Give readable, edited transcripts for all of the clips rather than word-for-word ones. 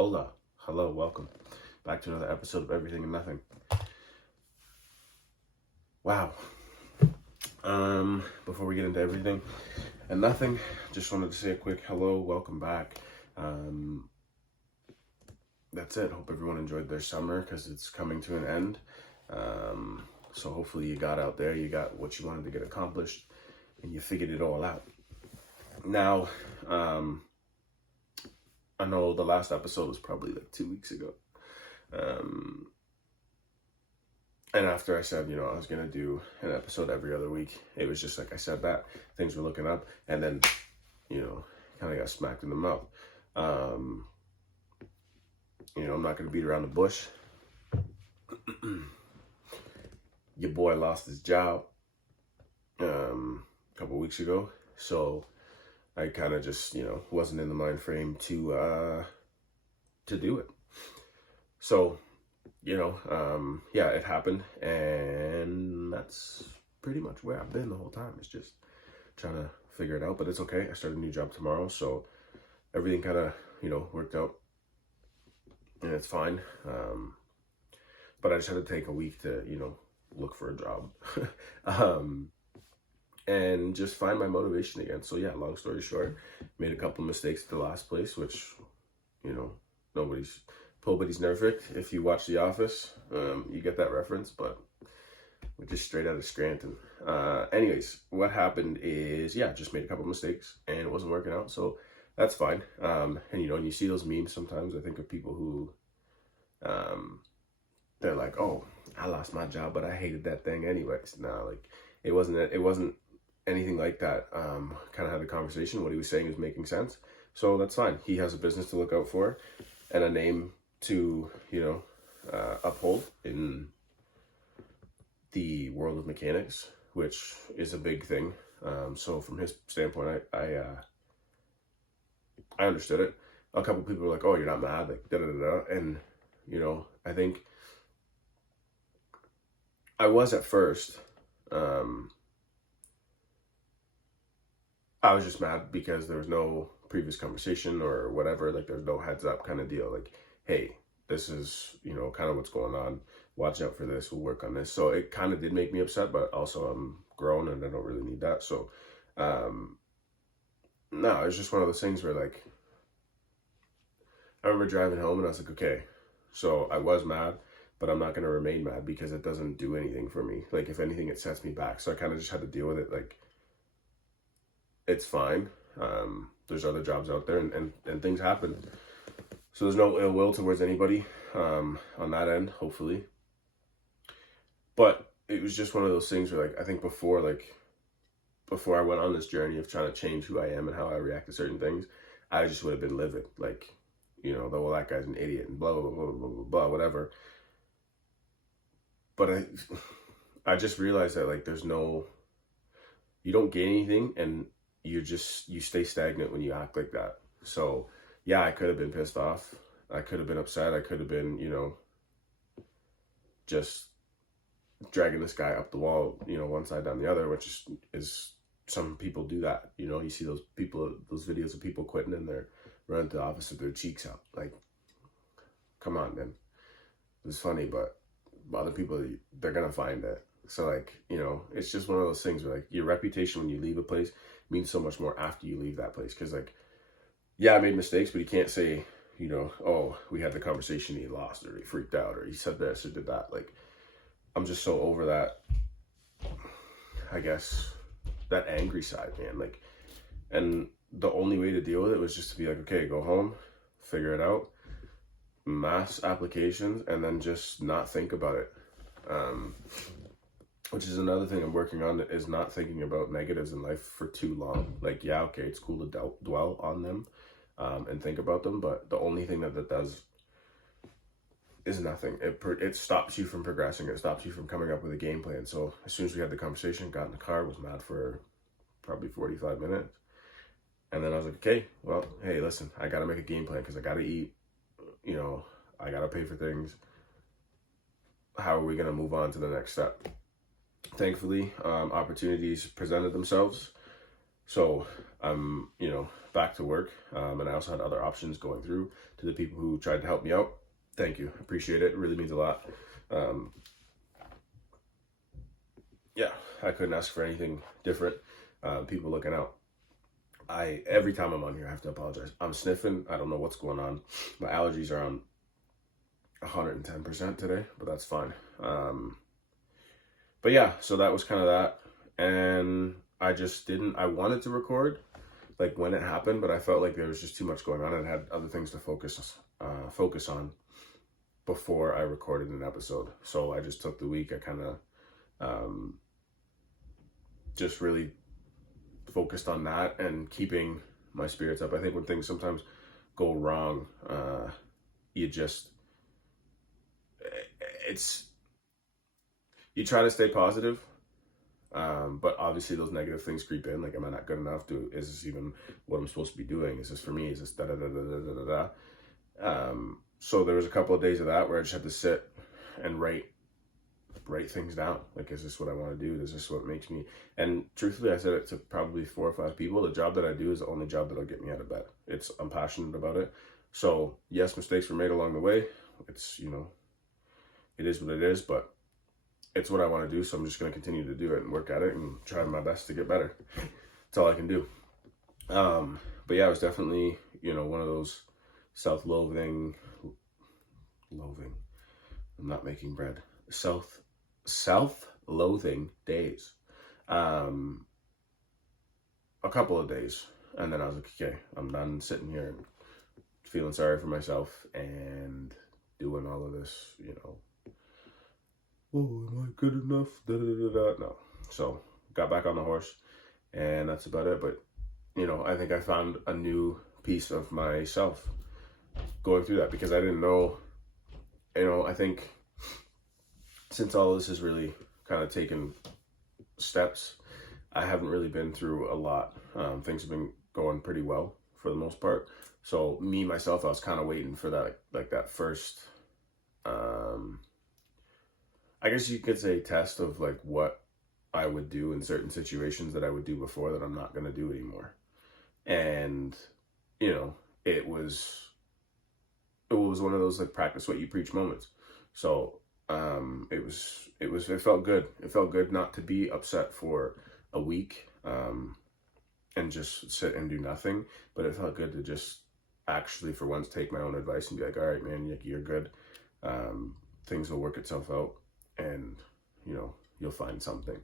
Hola, hello, welcome back to another episode of Everything and Nothing. Wow. Before we get into everything and nothing, just wanted to say a quick hello, welcome back. That's it. Hope everyone enjoyed their summer because it's coming to an end. So hopefully you got out there, you got what you wanted to get accomplished, and you figured it all out. Now, I know the last episode was probably like 2 weeks ago. And after I said, I was going to do an episode every other week, it was just like I said that. Things were looking up, and then, kind of got smacked in the mouth. I'm not going to beat around the bush. Your boy lost his job a couple weeks ago, so I kind of just, wasn't in the mind frame to do it. So, yeah, it happened, and that's pretty much where I've been the whole time. It's just trying to figure it out, but it's okay. I start a new job tomorrow, so everything kind of, worked out, and it's fine. But I just had to take a week to, look for a job, and just find my motivation again. So yeah, long story short, made a couple mistakes at the last place, which, nobody's perfect. If you watch The Office, you get that reference, but we're just straight out of Scranton. Anyways, what happened is, just made a couple mistakes and it wasn't working out, so that's fine. And you see those memes sometimes, I think of people who, they're like, oh, I lost my job, but I hated that thing anyways. No, like, it wasn't anything like that. Kind of had a conversation. What he was saying was making sense, so that's fine. He has a business to look out for and a name to, uphold in the world of mechanics, which is a big thing. So from his standpoint, I understood it. A couple people were like, oh, you're not mad, like, da-da-da-da. And, I think I was at first. I was just mad because there was no previous conversation or whatever. Like, there's no heads up kind of deal. Like, hey, this is, kind of what's going on. Watch out for this. We'll work on this. So it kind of did make me upset, but also I'm grown and I don't really need that. So, no, it's just one of those things where, like, I remember driving home and I was like, okay, so I was mad, but I'm not going to remain mad because it doesn't do anything for me. Like, if anything, it sets me back. So I kind of just had to deal with it. Like, it's fine. There's other jobs out there and things happen. So there's no ill will towards anybody on that end, hopefully. But it was just one of those things where, like, I think before I went on this journey of trying to change who I am and how I react to certain things, I just would have been livid. Like, well, that guy's an idiot and blah, blah, blah, blah, blah, blah, whatever. But I just realized that, like, you don't gain anything, and you stay stagnant when you act like that. So yeah, I could have been pissed off. I could have been upset. I could have been, just dragging this guy up the wall, one side down the other, which is some people do that. You see those videos of people quitting and they're running to the office with their cheeks out. Like, come on, man. It's funny, but other people, they're going to find it. So, like, it's just one of those things where, like, your reputation when you leave a place means so much more after you leave that place. Because, like, yeah, I made mistakes, but you can't say, oh, we had the conversation, he lost, or he freaked out, or he said this or did that. Like, I'm just so over that, I guess, that angry side, man. Like, and the only way to deal with it was just to be like, okay, go home, figure it out, mass applications, and then just not think about it. Which is another thing I'm working on, is not thinking about negatives in life for too long. Like, yeah, okay, it's cool to dwell on them and think about them, but the only thing that does is nothing. It stops you from progressing. It stops you from coming up with a game plan. So as soon as we had the conversation, got in the car, was mad for probably 45 minutes. And then I was like, okay, well, hey, listen, I got to make a game plan because I got to eat, I got to pay for things. How are we going to move on to the next step? Thankfully, opportunities presented themselves. So I'm, back to work. And I also had other options going through. To the people who tried to help me out, thank you. Appreciate it. It really means a lot. Yeah, I couldn't ask for anything different. People looking out. Every time I'm on here, I have to apologize. I'm sniffing. I don't know what's going on. My allergies are on 110% today, but that's fine. But yeah, so that was kind of that. And I wanted to record like when it happened, but I felt like there was just too much going on and I had other things to focus on before I recorded an episode. So I just took the week. I kind of just really focused on that and keeping my spirits up. I think when things sometimes go wrong, you try to stay positive, but obviously those negative things creep in. Like, am I not good enough? Is this even what I'm supposed to be doing? Is this for me? Is this da da da da da da da? So there was a couple of days of that where I just had to sit and write things down. Like, is this what I want to do? Is this what makes me? And truthfully, I said it to probably 4 or 5 people. The job that I do is the only job that'll get me out of bed. I'm passionate about it. So yes, mistakes were made along the way. It's, it is what it is, but it's what I want to do. So I'm just going to continue to do it and work at it and try my best to get better. That's all I can do. But yeah, it was definitely, one of those self-loathing, I'm not making bread. Self-loathing days. A couple of days. And then I was like, okay, I'm done sitting here and feeling sorry for myself and doing all of this, oh, am I good enough? Da, da, da, da. No. So got back on the horse and that's about it. But, I think I found a new piece of myself going through that because I didn't know, I think since all this has really kind of taken steps, I haven't really been through a lot. Things have been going pretty well for the most part. So myself, I was kind of waiting for that, like that first, I guess you could say test of like what I would do in certain situations that I would do before that I'm not going to do anymore. And, it was one of those like practice what you preach moments. So it felt good. It felt good not to be upset for a week and just sit and do nothing. But it felt good to just actually for once take my own advice and be like, all right, man, you're good. Things will work itself out and, you'll find something.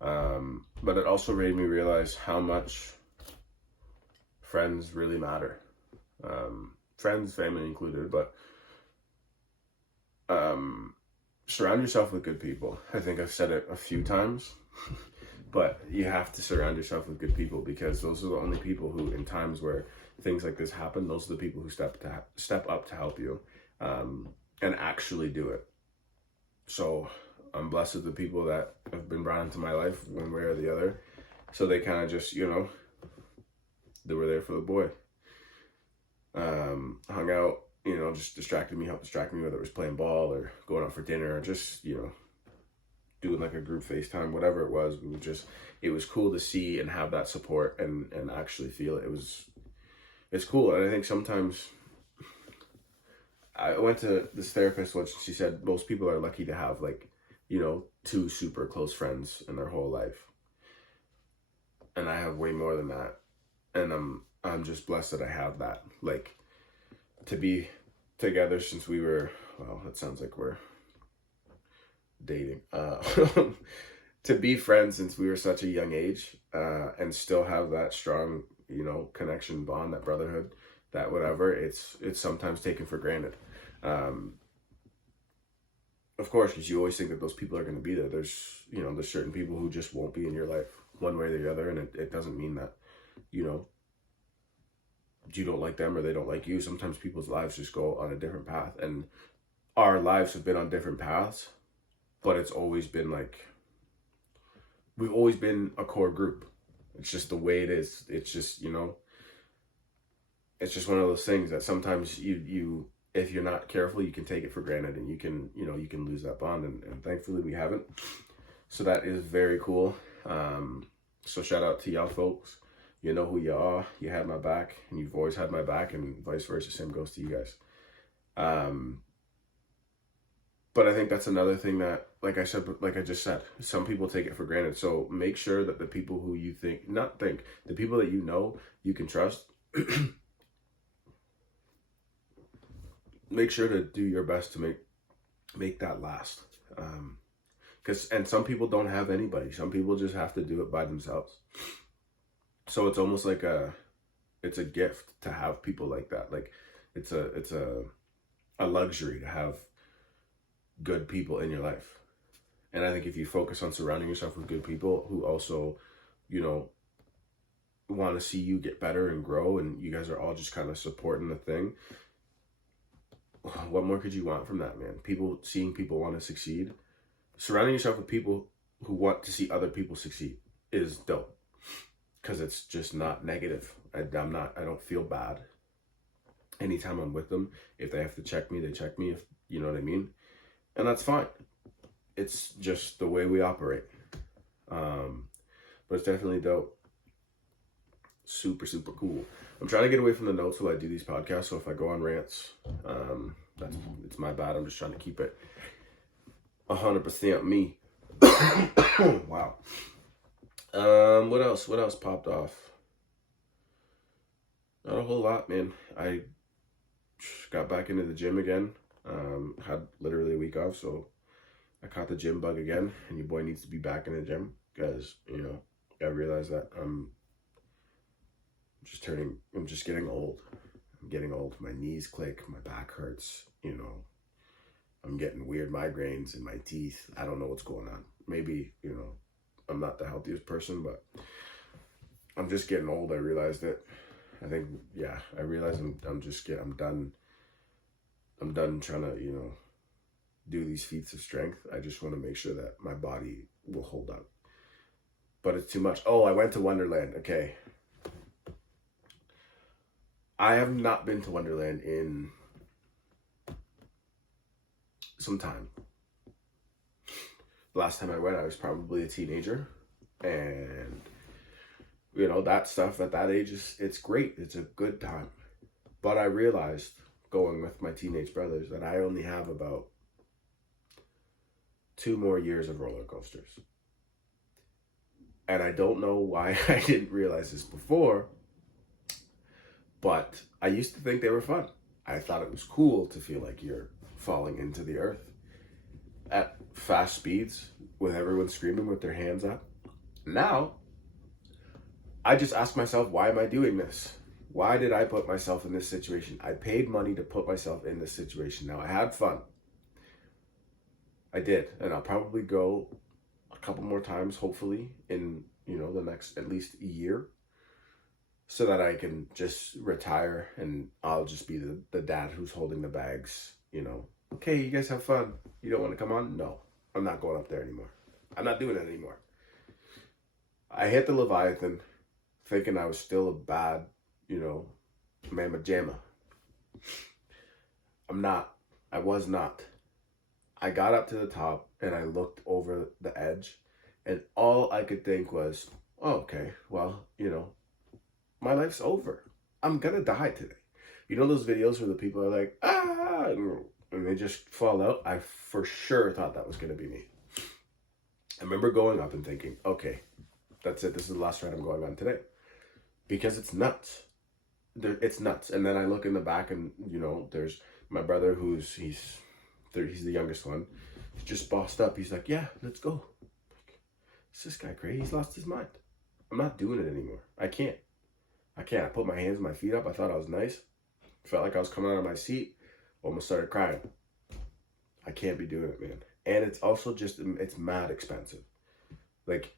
But it also made me realize how much friends really matter. Friends, family included, but surround yourself with good people. I think I've said it a few times, but you have to surround yourself with good people because those are the only people who, in times where things like this happen, those are the people who step up to help you, and actually do it. So I'm blessed with the people that have been brought into my life one way or the other. So they kind of just, they were there for the boy. Hung out, just helped distract me, whether it was playing ball or going out for dinner or just, doing like a group FaceTime, whatever it was. It was cool to see and have that support and actually feel it. It's cool. And I think sometimes I went to this therapist once and she said most people are lucky to have like, 2 super close friends in their whole life. And I have way more than that. And I'm just blessed that I have that. Like, to be together since we were, well, that sounds like we're dating. To be friends since we were such a young age, and still have that strong, connection, bond, that brotherhood, that whatever, it's sometimes taken for granted. Of course, because you always think that those people are going to be there. There's certain people who just won't be in your life one way or the other, and it doesn't mean that, you don't like them or they don't like you. Sometimes people's lives just go on a different path, and our lives have been on different paths, but it's always been like, we've always been a core group. It's just the way it is. It's just, it's just one of those things that sometimes you if you're not careful, you can take it for granted and you can lose that bond, and thankfully we haven't. So that is very cool. So shout out to y'all folks. You know who you are. You had my back, and you've always had my back, and vice versa. Same goes to you guys. But I think that's another thing that, like I just said, some people take it for granted. So make sure that the people who you the people that you know you can trust, make sure to do your best to make that last. And some people don't have anybody. Some people just have to do it by themselves. So it's almost like it's a gift to have people like that. Like it's a luxury to have good people in your life. And I think if you focus on surrounding yourself with good people who also, want to see you get better and grow, and you guys are all just kind of supporting the thing, what more could you want from that, man? Seeing people want to succeed. Surrounding yourself with people who want to see other people succeed is dope, because it's just not negative. I don't feel bad anytime I'm with them. If they have to check me, they check me, if you know what I mean. And that's fine. It's just the way we operate. But it's definitely dope. Super, super cool. I'm trying to get away from the notes while I do these podcasts. So if I go on rants, it's my bad. I'm just trying to keep it 100% me. Wow. What else popped off? Not a whole lot, man. I got back into the gym again. Had literally a week off, so I caught the gym bug again, and your boy needs to be back in the gym, because I realize that I'm just getting old. I'm getting old. My knees click, my back hurts, I'm getting weird migraines in my teeth. I don't know what's going on. Maybe, I'm not the healthiest person, but I'm just getting old. I realized it. I realize I'm done. I'm done trying to, do these feats of strength. I just want to make sure that my body will hold up. But it's too much. Oh, I went to Wonderland. Okay. I have not been to Wonderland in some time. The last time I went, I was probably a teenager. And, that stuff at that age, it's great. It's a good time. But I realized, going with my teenage brothers, that I only have about 2 more years of roller coasters. And I don't know why I didn't realize this before, but I used to think they were fun. I thought it was cool to feel like you're falling into the earth at fast speeds with everyone screaming with their hands up. Now, I just ask myself, why am I doing this? Why did I put myself in this situation? I paid money to put myself in this situation. Now, I had fun. I did. And I'll probably go a couple more times, hopefully, in, the next at least a year, so that I can just retire and I'll just be the dad who's holding the bags, Okay, you guys have fun. You don't want to come on? No, I'm not going up there anymore. I'm not doing it anymore. I hit the Leviathan thinking I was still a bad, mamma jamma. I'm not. I was not. I got up to the top and I looked over the edge, and all I could think was, oh, okay, well, my life's over. I'm gonna die today. Those videos where the people are like, and they just fall out? I for sure thought that was gonna be me. I remember going up and thinking, okay, that's it. This is the last ride I'm going on today. Because it's nuts. It's nuts. And then I look in the back and, there's my brother he's the youngest one. He's just bossed up. He's like, yeah, let's go. Is this guy crazy? He's lost his mind. I'm not doing it anymore. I can't. I put my hands and my feet up. I thought I was nice. Felt like I was coming out of my seat. Almost started crying. I can't be doing it, man. And it's also it's mad expensive. Like,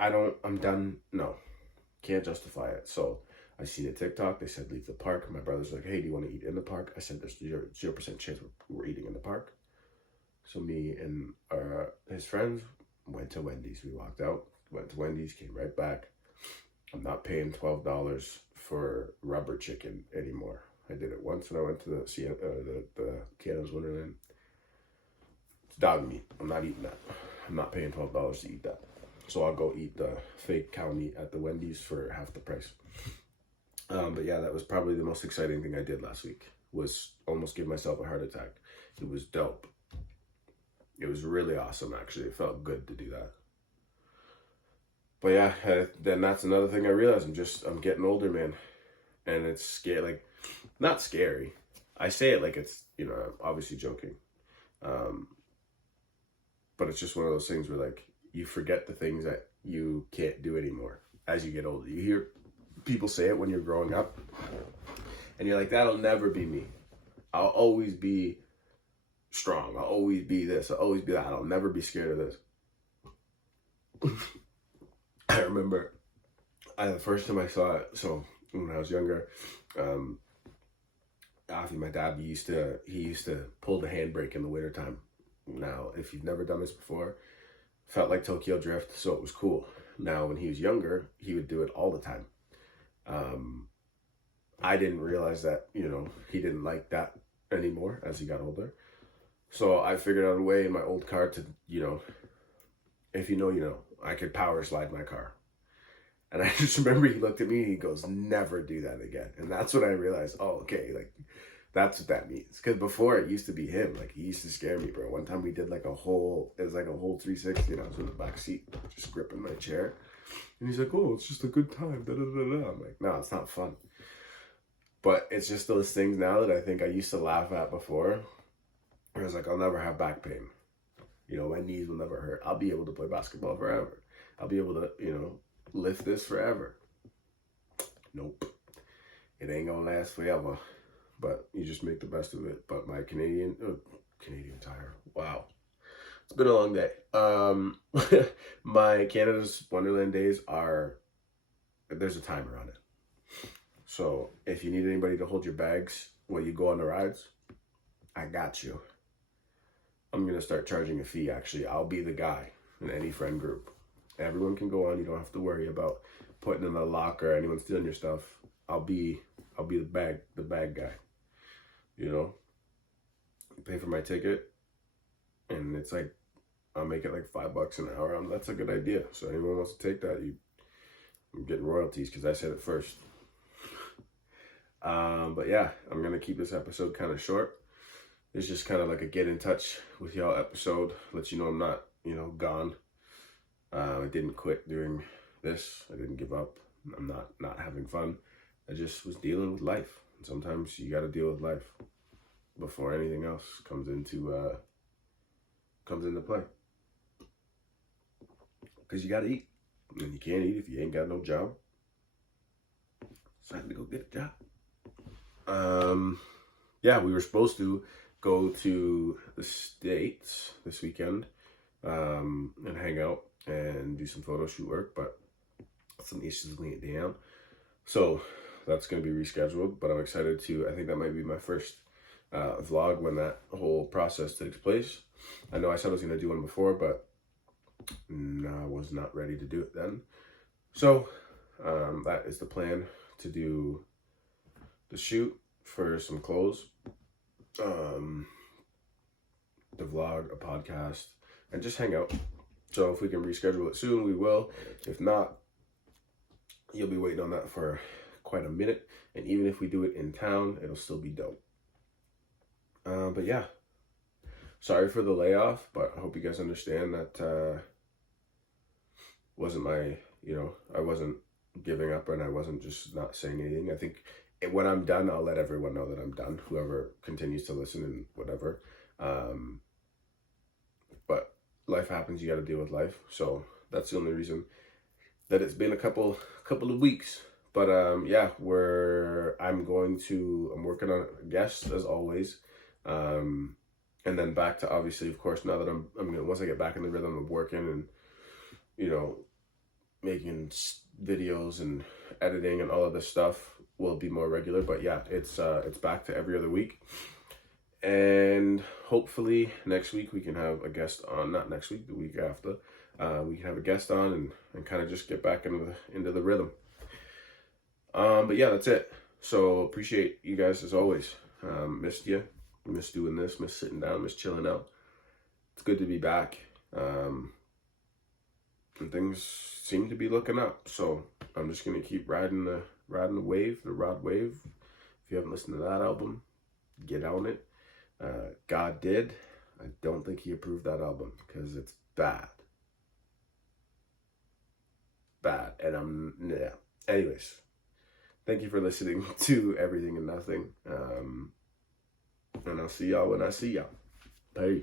I'm done. No, can't justify it. So I seen a TikTok. They said, leave the park. My brother's like, hey, do you want to eat in the park? I said, there's 0% chance we're eating in the park. So me and his friends went to Wendy's. We walked out, went to Wendy's, came right back. I'm not paying $12 for rubber chicken anymore. I did it once when I went to the Canada's Wonderland. It's dog meat. I'm not eating that. I'm not paying $12 to eat that. So I'll go eat the fake cow meat at the Wendy's for half the price. But yeah, that was probably the most exciting thing I did last week, was almost give myself a heart attack. It was dope. It was really awesome, actually. It felt good to do that. But yeah, then that's another thing I realized. I'm getting older, man. And it's scary, like, not scary. I say it like it's, I'm obviously joking. But it's just one of those things where, like, you forget the things that you can't do anymore as you get older. You hear people say it when you're growing up, and you're like, that'll never be me. I'll always be strong. I'll always be this. I'll always be that. I'll never be scared of this. I remember the first time I saw it, so when I was younger, after my dad, he used to pull the handbrake in the wintertime. Now, if you've never done this before, felt like Tokyo Drift, so it was cool. Now, when he was younger, he would do it all the time. I didn't realize that, he didn't like that anymore as he got older. So I figured out a way in my old car to, if you know, I could power slide my car. And I just remember he looked at me and he goes, never do that again. And that's when I realized, oh, okay, like, that's what that means. Because before, it used to be him. Like, he used to scare me, bro. One time we did like it was like a whole 360, and I was in the back seat, just gripping my chair. And he's like, oh, it's just a good time. Da, da, da, da. I'm like, no, it's not fun. But it's just those things now that I think I used to laugh at before. I was like, I'll never have back pain. My knees will never hurt. I'll be able to play basketball forever. I'll be able to, lift this forever. Nope. It ain't gonna last forever. But you just make the best of it. But my Canadian Tire. Wow. It's been a long day. My Canada's Wonderland days there's a timer on it. So if you need anybody to hold your bags while you go on the rides, I got you. I'm going to start charging a fee, actually. I'll be the guy in any friend group. Everyone can go on. You don't have to worry about putting in a locker or anyone stealing your stuff. I'll be the bag guy. You pay for my ticket, and it's like, I'll make it like $5 an hour. That's a good idea. So anyone wants to take that, I'm getting royalties because I said it first. But yeah, I'm going to keep this episode kind of short. It's just kind of like a get in touch with y'all episode. Let you know I'm not, gone. I didn't quit during this. I didn't give up. I'm not having fun. I just was dealing with life. And sometimes you got to deal with life before anything else comes into play. Because you got to eat. And you can't eat if you ain't got no job. So I had to go get a job. Yeah, we were supposed to go to the States this weekend and hang out and do some photo shoot work, but some issues went down. So that's going to be rescheduled, but I'm excited I think that might be my first vlog when that whole process takes place. I know I said I was going to do one before, but I was not ready to do it then. So that is the plan, to do the shoot for some clothes, the vlog, a podcast, and just hang out. So if we can reschedule it soon, we will. If not, you'll be waiting on that for quite a minute. And even if we do it in town, it'll still be dope. But yeah, sorry for the layoff, but I hope you guys understand that wasn't my, I wasn't giving up and I wasn't just not saying anything. I think when I'm done, I'll let everyone know that I'm done, whoever continues to listen and whatever. But life happens, you got to deal with life. So that's the only reason that it's been a couple of weeks. But yeah, I'm working on a guest as always. And then back to, obviously, of course, now that I'm gonna, once I get back in the rhythm of working and, making videos and editing and all of this stuff will be more regular. But yeah, it's back to every other week. And hopefully next week we can have a guest on, not next week, the week after, we can have a guest on and kind of just get back into the rhythm. But yeah, that's it. So appreciate you guys as always. Missed you. Miss doing this, miss sitting down, miss chilling out. It's good to be back. and things seem to be looking up. So I'm just gonna keep riding the wave, the Rod wave. If you haven't listened to that album, get on it. God Did. I don't think he approved that album because it's bad. Bad. And yeah. Anyways, thank you for listening to Everything and Nothing. And I'll see y'all when I see y'all. Peace.